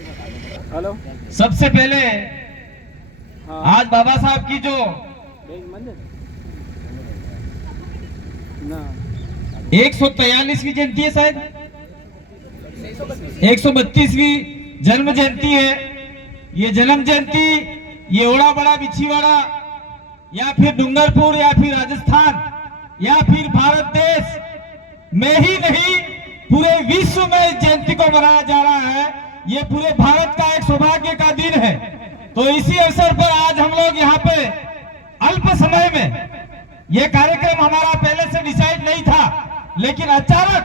Hello. सबसे पहले आज बाबा साहब की जो 143वीं जयंती है, शायद 132वीं जन्म जयंती है। ये जन्म जयंती ये ओड़ा बड़ा बिछीवाड़ा या फिर डूंगरपुर या फिर राजस्थान या फिर भारत देश में ही नहीं, पूरे विश्व में इस जयंती को मनाया जा रहा है। ये पूरे भारत का एक सौभाग्य का दिन है। तो इसी अवसर पर आज हम लोग यहाँ पे अल्प समय में, ये कार्यक्रम हमारा पहले से डिसाइड नहीं था, लेकिन अचानक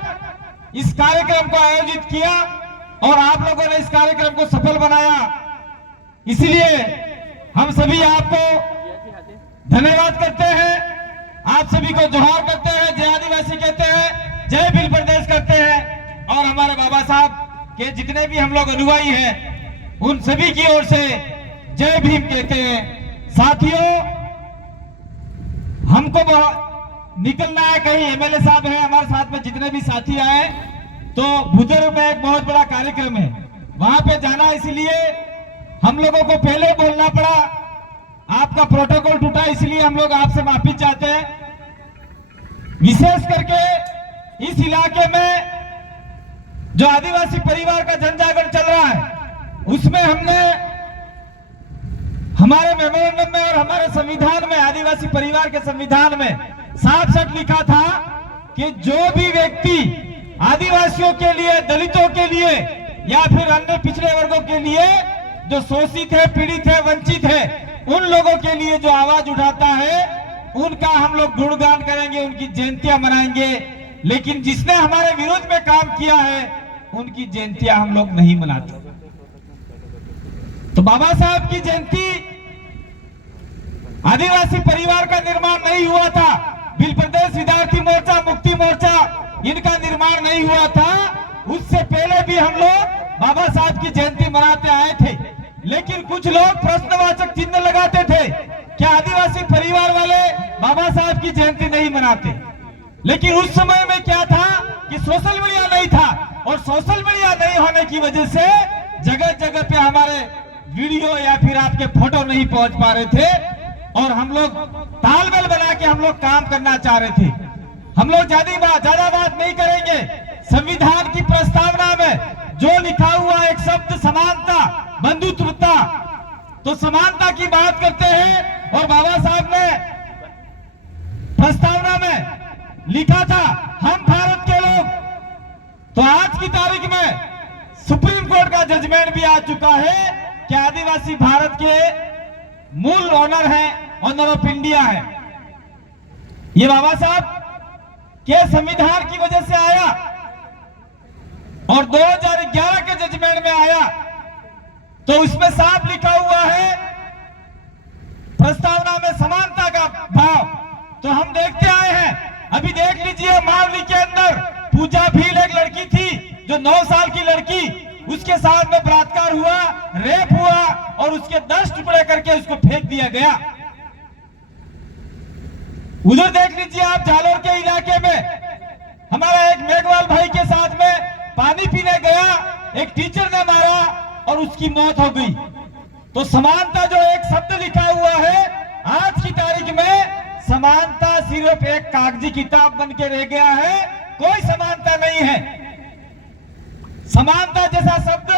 इस कार्यक्रम को आयोजित किया और आप लोगों ने इस कार्यक्रम को सफल बनाया। इसलिए हम सभी आपको धन्यवाद करते हैं, आप सभी को जोहार करते हैं, जय आदिवासी कहते हैं, जय भील प्रदेश करते हैं। और हमारे बाबा साहब के जितने भी हम लोग अनुयायी हैं उन सभी की ओर से जय भीम कहते हैं। साथियों, हमको निकलना है कहीं, एमएलए साहब हैं हमारे साथ में, जितने भी साथी आए, तो भुदर में एक बहुत बड़ा कार्यक्रम है, वहां पे जाना, इसलिए हम लोगों को पहले बोलना पड़ा। आपका प्रोटोकॉल टूटा, इसलिए हम लोग आपसे माफी चाहते हैं। विशेष करके इस इलाके में जो आदिवासी परिवार का जनजागरण चल रहा है, उसमें हमने हमारे मेमोरेंडम में और हमारे संविधान में, आदिवासी परिवार के संविधान में साफ साफ लिखा था कि जो भी व्यक्ति आदिवासियों के लिए, दलितों के लिए या फिर अन्य पिछड़े वर्गों के लिए जो शोषित है, पीड़ित है, वंचित है, उन लोगों के लिए जो आवाज उठाता है उनका हम लोग गुणगान करेंगे, उनकी जयंतियां मनाएंगे। लेकिन जिसने हमारे विरोध में काम किया है उनकी जयंतियां हम लोग नहीं मनाते। तो बाबा साहब की जयंती, आदिवासी परिवार का निर्माण नहीं हुआ था, भील प्रदेश विद्यार्थी मोर्चा, मुक्ति मोर्चा, इनका निर्माण नहीं हुआ था। उससे पहले भी हम लोग बाबा साहब की जयंती मनाते आए थे। लेकिन कुछ लोग प्रश्नवाचक चिन्ह लगाते थे, क्या आदिवासी परिवार वाले बाबा साहब की जयंती नहीं मनाते? लेकिन उस समय में क्या था कि सोशल मीडिया नहीं था, और सोशल मीडिया नहीं होने की वजह से जगह जगह पे हमारे वीडियो या फिर आपके फोटो नहीं पहुंच पा रहे थे, और हम लोग तालमेल बना के हम लोग काम करना चाह रहे थे। हम लोग ज्यादा बात नहीं करेंगे। संविधान की प्रस्तावना में जो लिखा हुआ एक शब्द समानता, बंधुत्वता, तो समानता की बात करते हैं। और बाबा साहब ने प्रस्तावना में लिखा था हम भारत के लोग। तो आज की तारीख में सुप्रीम कोर्ट का जजमेंट भी आ चुका है कि आदिवासी भारत के मूल ऑनर हैं, ऑनर ऑफ इंडिया है। ये बाबा साहब के संविधान की वजह से आया और 2011 के जजमेंट में आया। तो उसमें साफ लिखा हुआ है प्रस्तावना में समानता का भाव। तो हम देखते आए हैं, अभी देख लीजिए मावली के अंदर पूजा भील एक लड़की थी, जो 9 साल की लड़की, उसके साथ में बलात्कार हुआ, रेप हुआ और उसके 10 टुकड़े करके उसको फेंक दिया गया। उधर देख लीजिए आप जालोर के इलाके में, हमारा एक मेघवाल भाई के साथ में पानी पीने गया, एक टीचर ने मारा और उसकी मौत हो गई। तो समानता जो एक शब्द लिखा हुआ है, आज की तारीख में समानता सिर्फ एक कागजी किताब बन के रह गया है, कोई समानता नहीं है। समानता जैसा शब्द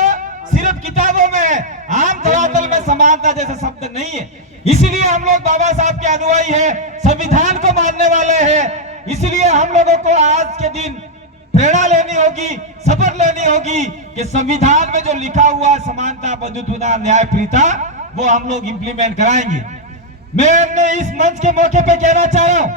सिर्फ किताबों में है, आम धरातल में समानता जैसा शब्द नहीं है। इसीलिए हम लोग बाबा साहब के अनुयायी हैं, संविधान को मानने वाले हैं। इसलिए हम लोगों को आज के दिन प्रेरणा लेनी होगी, शपथ लेनी होगी कि संविधान में जो लिखा हुआ समानता, बंधुत्वता, न्यायप्रियता, वो हम लोग इंप्लीमेंट कराएंगे। मैं अपने इस मंच के मौके पे कहना चाह रहा हूं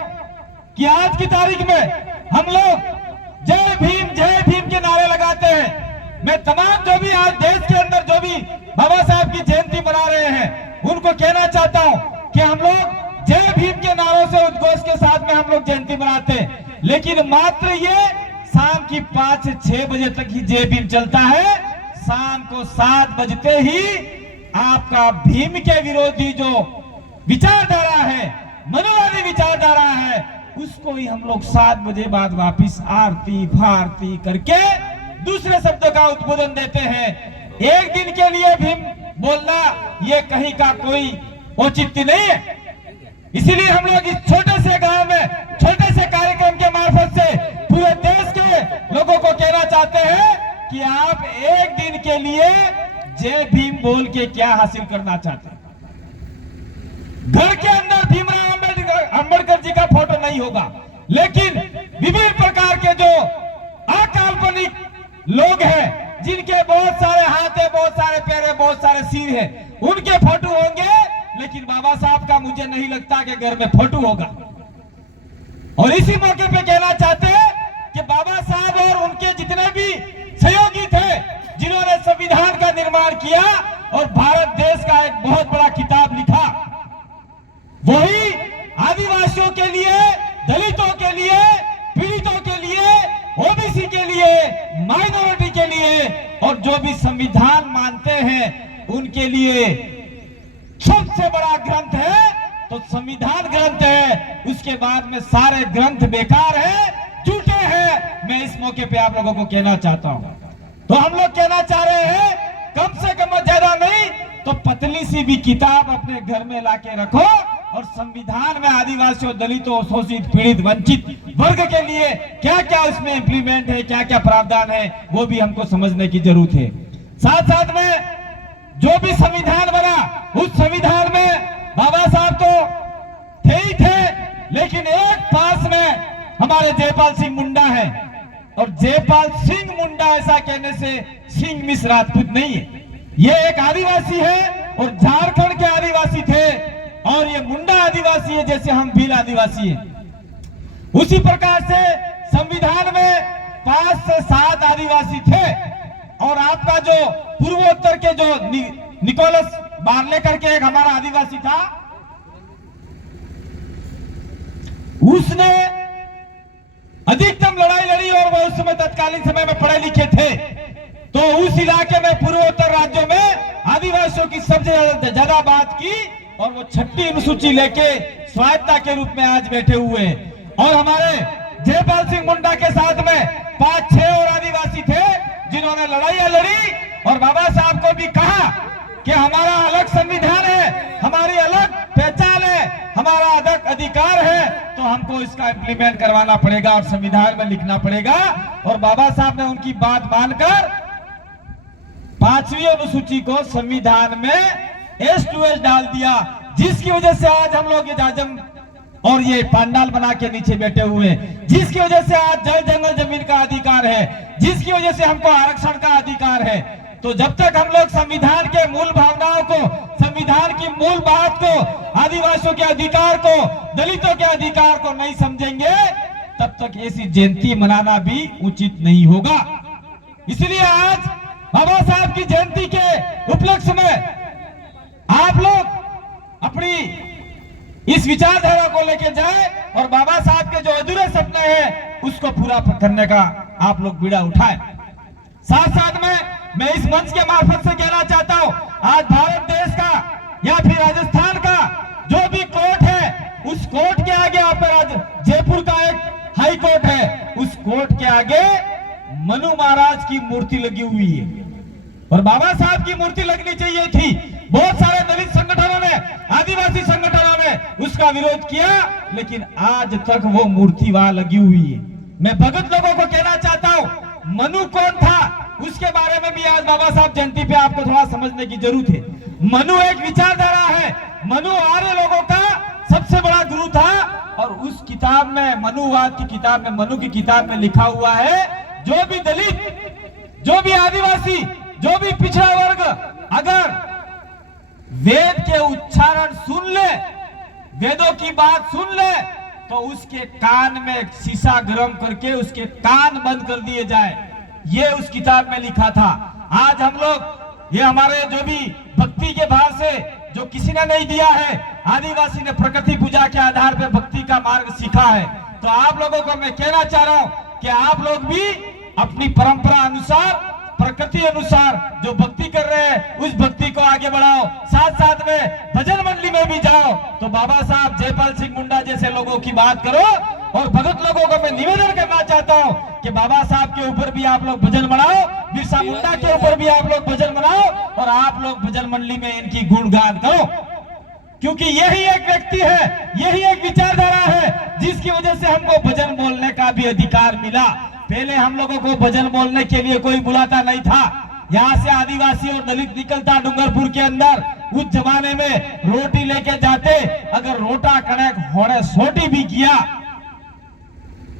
कि आज की तारीख में हम लोग जय भीम के नारे लगाते हैं। मैं तमाम जो भी आज देश के अंदर जो भी बाबा साहब की जयंती मना रहे हैं, उनको कहना चाहता हूं कि हम लोग जय भीम के नारों से, उद्घोष के साथ में हम लोग जयंती मनाते हैं। लेकिन मात्र ये शाम की 5 से 6 बजे तक ही जय भीम चलता है। शाम को 7 बजते ही आपका भीम के विरोधी जो विचारधारा है, मनुवादी विचारधारा है, उसको ही हम लोग 7 बजे बाद वापिस आरती फारती करके दूसरे शब्द का उद्बोधन देते हैं। एक दिन के लिए भीम बोलना ये कहीं का कोई औचित्य नहीं है। इसीलिए हम लोग इस छोटे से गांव में छोटे से कार्यक्रम के मार्फत से पूरे देश के लोगों को कहना चाहते हैं कि आप एक दिन के लिए जय भीम बोल के क्या हासिल करना चाहते हैं। घर के अंदर भीमराव अंबेडकर जी का फोटो नहीं होगा, लेकिन विभिन्न प्रकार के जो अकाल्पनिक लोग हैं, जिनके बहुत सारे हाथ है, बहुत सारे पैर है, बहुत सारे सिर है, उनके फोटो होंगे, लेकिन बाबा साहब का मुझे नहीं लगता कि घर में फोटो होगा। और इसी मौके पे कहना चाहते हैं कि बाबा साहब और उनके जितने भी सहयोगी थे, जिन्होंने संविधान का निर्माण किया और भारत देश का एक बहुत बड़ा किताब लिखा, वही आदिवासियों के लिए, दलितों के लिए, पीड़ितों के लिए, ओबीसी के लिए, माइनॉरिटी के लिए और जो भी संविधान मानते हैं उनके लिए सबसे बड़ा ग्रंथ है तो संविधान ग्रंथ है। उसके बाद में सारे ग्रंथ बेकार है, झूठे हैं। मैं इस मौके पे आप लोगों को कहना चाहता हूं। तो हम लोग कहना चाह रहे हैं, कम से कम ज्यादा नहीं तो पतली सी भी किताब अपने घर में लाके रखो और संविधान में आदिवासियों, दलितों, शोषित, पीड़ित, वंचित वर्ग के लिए क्या क्या उसमें इंप्लीमेंट है, क्या क्या प्रावधान है, वो भी हमको समझने की जरूरत है। साथ साथ में जो भी संविधान बना, उस संविधान में बाबा साहब तो थे ही थे, लेकिन एक पास में हमारे जयपाल सिंह मुंडा है और जयपाल सिंह मुंडा ऐसा कहने से सिंह मिस राजपूत नहीं है। ये एक आदिवासी है और झारखंड के आदिवासी थे और ये मुंडा आदिवासी है, जैसे हम भील आदिवासी हैं। उसी प्रकार से संविधान में 5 से 7 आदिवासी थे और आपका जो पूर्वोत्तर के जो निकोलस बार्ले करके एक हमारा आदिवासी था, उसने अधिकतम लड़ाई लड़ी और वो उस समय तत्कालीन समय में पढ़े लिखे थे। तो उस इलाके में पूर्वोत्तर राज्यों में आदिवासियों की सबसे ज्यादा बात की और वो 6ठी अनुसूची लेके स्वायत्ता के रूप में आज बैठे हुए हैं। और हमारे जयपाल सिंह मुंडा के साथ में 5-6 और आदिवासी थे जिन्होंने लड़ाइयां लड़ी और बाबा साहब को भी कहा कि हमारा अलग संविधान है, हमारी अलग पहचान है, हमारा अलग अधिकार है, तो हमको इसका इंप्लीमेंट करवाना पड़ेगा और संविधान में लिखना पड़ेगा। और बाबा साहब ने उनकी बात मानकर 5वीं अनुसूची को संविधान में S2S डाल दिया, जिसकी वजह से आज हम लोग ये जाजम और ये पंडाल बना के नीचे बैठे हुए हैं, जिसकी वजह से आज जल जंगल जमीन का अधिकार है, जिसकी वजह से हमको आरक्षण का अधिकार है। तो जब तक हम लोग संविधान के मूल भावनाओं को, संविधान की मूल बात को, आदिवासियों के अधिकार को, दलितों के अधिकार को नहीं समझेंगे, तब तक ऐसी जयंती मनाना भी उचित नहीं होगा। इसलिए आज बाबा साहब की जयंती के उपलक्ष्य में आप लोग अपनी इस विचारधारा को लेके जाए और बाबा साहब के जो अधूरे सपने हैं उसको पूरा करने का आप लोग बीड़ा उठाए। साथ साथ में मैं इस मंच के मार्फत से कहना चाहता हूं, आज भारत देश का या फिर राजस्थान का जो भी कोर्ट है, उस कोर्ट के आगे आप जयपुर का एक हाई कोर्ट है, उस कोर्ट के आगे मनु महाराज की मूर्ति लगी हुई है और बाबा साहब की मूर्ति लगनी चाहिए थी। बहुत सारे दलित संगठनों ने, आदिवासी संगठनों ने उसका विरोध किया, लेकिन आज तक वो मूर्ति वहां लगी हुई है। मैं भगत लोगों को कहना चाहता हूं, मनु कौन था उसके बारे में भी आज बाबा साहब जयंती पे आपको थोड़ा समझने की जरूरत है। मनु एक विचारधारा है, मनु आर्य लोगों का सबसे बड़ा गुरु था और उस किताब में, मनुवाद की किताब में, मनु की किताब में लिखा हुआ है, जो भी दलित, जो भी आदिवासी, जो भी पिछड़ा वर्ग अगर वेद के उच्चारण सुन ले, वेदों की बात सुन ले, तो उसके कान में शीशा गर्म करके उसके कान बंद कर दिए जाए। ये उस किताब में लिखा था। आज हम लोग, ये हमारे जो भी भक्ति के भाव से जो किसी ने नहीं दिया है, आदिवासी ने प्रकृति पूजा के आधार पर भक्ति का मार्ग सीखा है। तो आप लोगों को मैं कहना चाह रहा हूं कि आप लोग भी अपनी परंपरा अनुसार, प्रकृति अनुसार जो भक्ति कर रहे हैं, उस भक्ति को आगे बढ़ाओ। साथ साथ में भजन मंडली में भी जाओ, तो बाबा साहब, जयपाल सिंह मुंडा जैसे लोगों की बात करो और भगत लोगों को मैं निवेदन करना चाहता हूं कि बाबा साहब के ऊपर भी आप लोग भजन बनाओ, बिरसा मुंडा के ऊपर भी आप लोग भजन बनाओ और आप लोग भजन मंडली में इनकी गुणगान करो, क्योंकि यही एक व्यक्ति है, यही एक विचारधारा है जिसकी वजह से हमको भजन बोलने का भी अधिकार मिला। पहले हम लोगों को भजन बोलने के लिए कोई बुलाता नहीं था। यहाँ से आदिवासी और दलित निकलता डूंगरपुर के अंदर, उस जमाने में रोटी लेके जाते, अगर रोटा कणक होने सोटी भी किया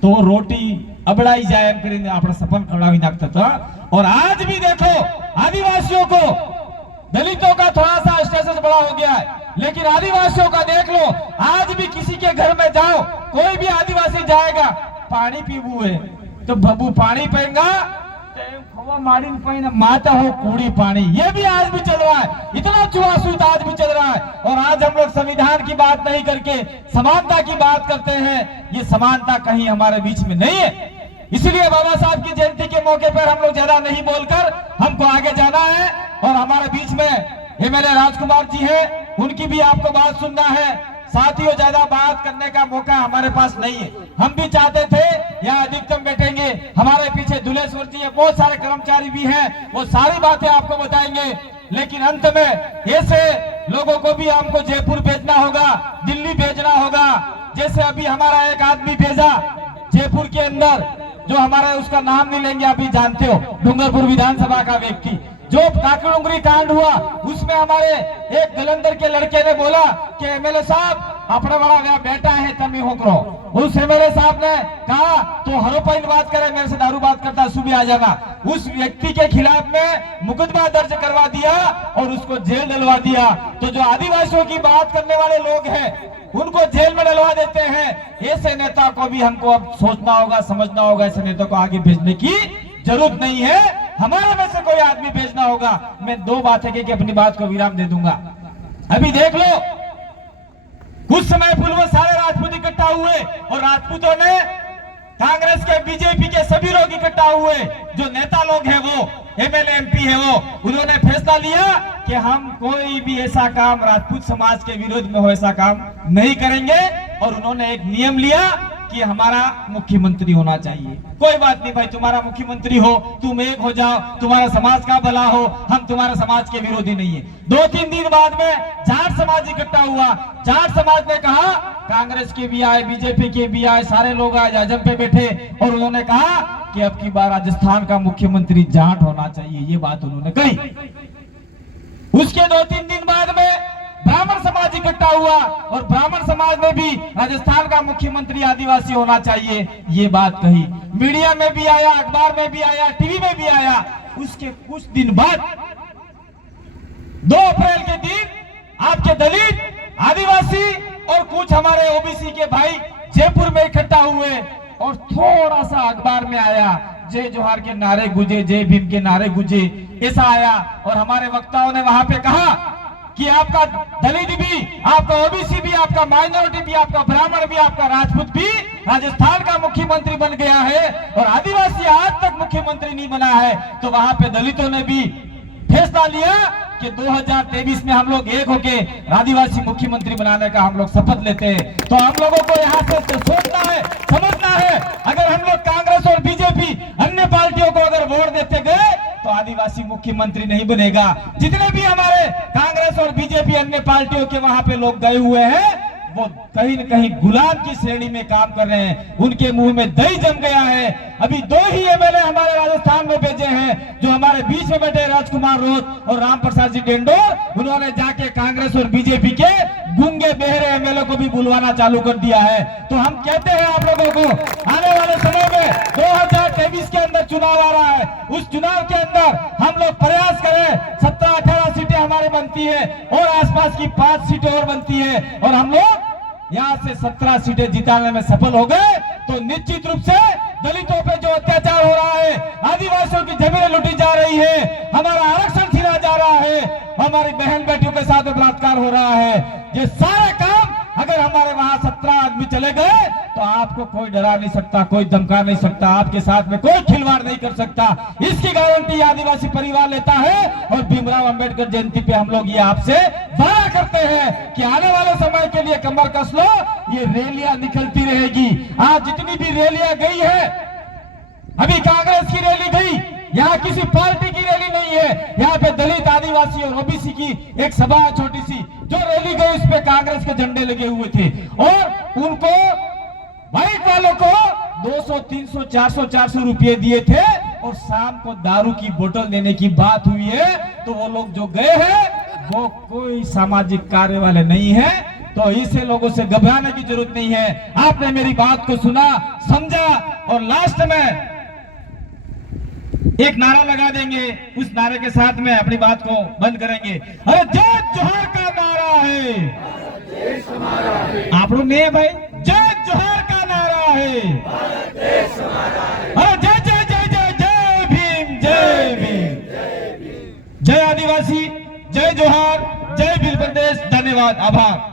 तो रोटी अबड़ाई जाए अपना सपन खड़ा नाखता था। और आज भी देखो आदिवासियों को, दलितों का थोड़ा सा स्टेटस बड़ा हो गया है, लेकिन आदिवासियों का देख लो, आज भी किसी के घर में जाओ, कोई भी आदिवासी जाएगा, पानी पीबू है तो बबू पानी पेगा, माता हो कूड़ी पानी, ये भी आज भी चल रहा है। इतना छुआछूत आज भी चल रहा है। और आज हम लोग संविधान की बात नहीं करके समानता की बात करते हैं। ये समानता कहीं हमारे बीच में नहीं है। इसलिए बाबा साहब की जयंती के मौके पर हम लोग ज्यादा नहीं बोलकर हमको आगे जाना है। और हमारे बीच में एमएलए राजकुमार जी है, उनकी भी आपको बात सुनना है। साथियों, ज्यादा बात करने का मौका हमारे पास नहीं है। हम भी चाहते थे यहाँ अधिकतम बैठेंगे, हमारे पीछे दुलेश्वर जी है, बहुत सारे कर्मचारी भी हैं, वो सारी बातें आपको बताएंगे। लेकिन अंत में ऐसे लोगों को भी हमको जयपुर भेजना होगा, दिल्ली भेजना होगा। जैसे अभी हमारा एक आदमी भेजा जयपुर के अंदर, जो हमारा उसका नाम नहीं लेंगे, अभी जानते हो, डूंगरपुर विधानसभा का व्यक्ति, जो काकड़ुंगरी कांड हुआ, उसमें हमारे एक गलंदर के लड़के ने बोला कि एमएलए साहब अपना बड़ा बेटा है तमी होकरो। उस एमएलए साहब ने कहा तो हरो पॉइंट बात करे, मेरे से दारू बात करता सुबह आ जाना। उस व्यक्ति के खिलाफ में मुकदमा दर्ज करवा दिया और उसको जेल डलवा दिया। तो जो आदिवासियों की बात करने वाले लोग हैं उनको जेल में डलवा देते हैं। ऐसे नेता को भी हमको अब सोचना होगा, समझना होगा, ऐसे नेता को आगे भेजने की जरूरत नहीं है। हमारे में से कोई आदमी भेजना होगा। मैं दो बातें कह के अपनी बात को विराम दे दूंगा। अभी देख लो, कुछ समय पूर्व सारे राजपूत इकट्ठा हुए और राजपूतों ने कांग्रेस के, बीजेपी के सभी लोग इकट्ठा हुए, जो नेता लोग हैं वो एमएलए एमपी है वो, उन्होंने फैसला लिया कि हम कोई भी ऐसा काम राजपूत समाज के विरोध में हो ऐसा काम नहीं करेंगे। और उन्होंने एक नियम लिया कि हमारा मुख्यमंत्री होना चाहिए। कोई बात नहीं भाई, तुम्हारा मुख्यमंत्री हो, तुम एक हो जाओ, तुम्हारा समाज का भला हो, हम तुम्हारे समाज के विरोधी नहीं है। 2-3 दिन बाद में जाट समाज इकट्ठा हुआ। जाट समाज ने कहा, कांग्रेस के भी आए, बीजेपी के भी आए, सारे लोग आज हजम पे बैठे और उन्होंने कहा कि अब की बार राजस्थान का मुख्यमंत्री जाट होना चाहिए। ये बात उन्होंने कही। उसके 2-3 दिन बाद में ब्राह्मण समाज इकट्ठा हुआ और ब्राह्मण समाज ने भी राजस्थान का मुख्यमंत्री आदिवासी होना चाहिए, ये बात कही। मीडिया में भी आया, अखबार में भी आया, टीवी में भी आया। उसके कुछ दिन बाद 2 अप्रैल के दिन आपके दलित, आदिवासी और कुछ हमारे ओबीसी के भाई जयपुर में इकट्ठा हुए और थोड़ा सा अखबार में आया, जय जोहार के नारे गुजे, जय भीम के नारे गुजे, ऐसा आया। और हमारे वक्ताओं ने वहां पे कहा कि आपका दलित भी, आपका ओबीसी भी, आपका माइनॉरिटी भी, आपका ब्राह्मण भी, आपका राजपूत भी राजस्थान का मुख्यमंत्री बन गया है और आदिवासी आज तक मुख्यमंत्री नहीं बना है। तो वहां पे दलितों ने भी फैसला लिया कि 2023 में हम लोग एक होके आदिवासी मुख्यमंत्री बनाने का हम लोग शपथ लेते हैं। तो हम लोगों को यहाँ से सोचना है, समझना है, अगर हम लोग कांग्रेस और बीजेपी अन्य पार्टियों को अगर वोट देते गए तो आदिवासी मुख्यमंत्री नहीं बनेगा। जितने भी हमारे कांग्रेस और बीजेपी अन्य पार्टियों के वहां पे लोग गए हुए हैं, वो कहीं न कहीं गुलाम की श्रेणी में काम कर रहे हैं, उनके मुंह में दही जम गया है। अभी 2 ही एमएलए हमारे राजस्थान में भेजे हैं, जो हमारे बीच में बैठे राजकुमार रोत और राम प्रसाद जी डेंडोर, उन्होंने जाके कांग्रेस और बीजेपी के गूंगे बहरे एमएलए को भी बुलवाना चालू कर दिया है। तो हम कहते हैं आप लोगों को, आने वाले समय में 2023 के अंदर चुनाव आ रहा है, उस चुनाव के अंदर हम लोग प्रयास करें, 17-18 सीटें हमारी बनती है और आसपास की 5 सीटें और बनती है और हम लोग यहाँ से 17 सीटें जिताने में सफल हो गए तो निश्चित रूप से दलितों पे जो अत्याचार हो रहा है, आदिवासियों की जमीनें लूटी जा रही है, हमारा आरक्षण छीना जा रहा है, हमारी बहन बेटियों के साथ बलात्कार हो रहा है, ये सारे काम अगर हमारे वहां 17 आदमी चले गए तो तो आपको कोई डरा नहीं सकता, कोई धमका नहीं सकता, आपके साथ में कोई खिलवाड़ नहीं कर सकता। इसकी गारंटी आदिवासी परिवार लेता है। और भीमराव अंबेडकर जयंती पे हम लोग ये आपसे वादा करते हैं कि आने वाले समय के लिए कमर कस लो, ये रैलियां निकलती रहेगी। आज जितनी भी रैलियां गई है, अभी कांग्रेस की रैली गई, यहाँ किसी पार्टी की रैली नहीं है, यहाँ पे दलित, आदिवासी और ओबीसी की एक सभा है छोटी सी, जो रैली गई उस पे कांग्रेस के झंडे लगे हुए थे। और उनको व्हाइट वालों को 200, 300, 400 रुपये दिए थे और शाम को दारू की बोतल देने की बात हुई है। तो वो लोग जो गए हैं वो कोई सामाजिक कार्य वाले नहीं है। तो इसे लोगों से घबराने की जरूरत नहीं है। आपने मेरी बात को सुना, समझा और लास्ट में एक नारा लगा देंगे। उस नारे के साथ में अपनी बात को बंद करेंगे। अरे जय जोहार का नारा है, आप लोग नहीं है भाई, जय जोहार का नारा है। अरे जय जय जय जय जय भीम, जय भीम, जय आदिवासी, जय जोहार, जय भील प्रदेश। धन्यवाद, आभार।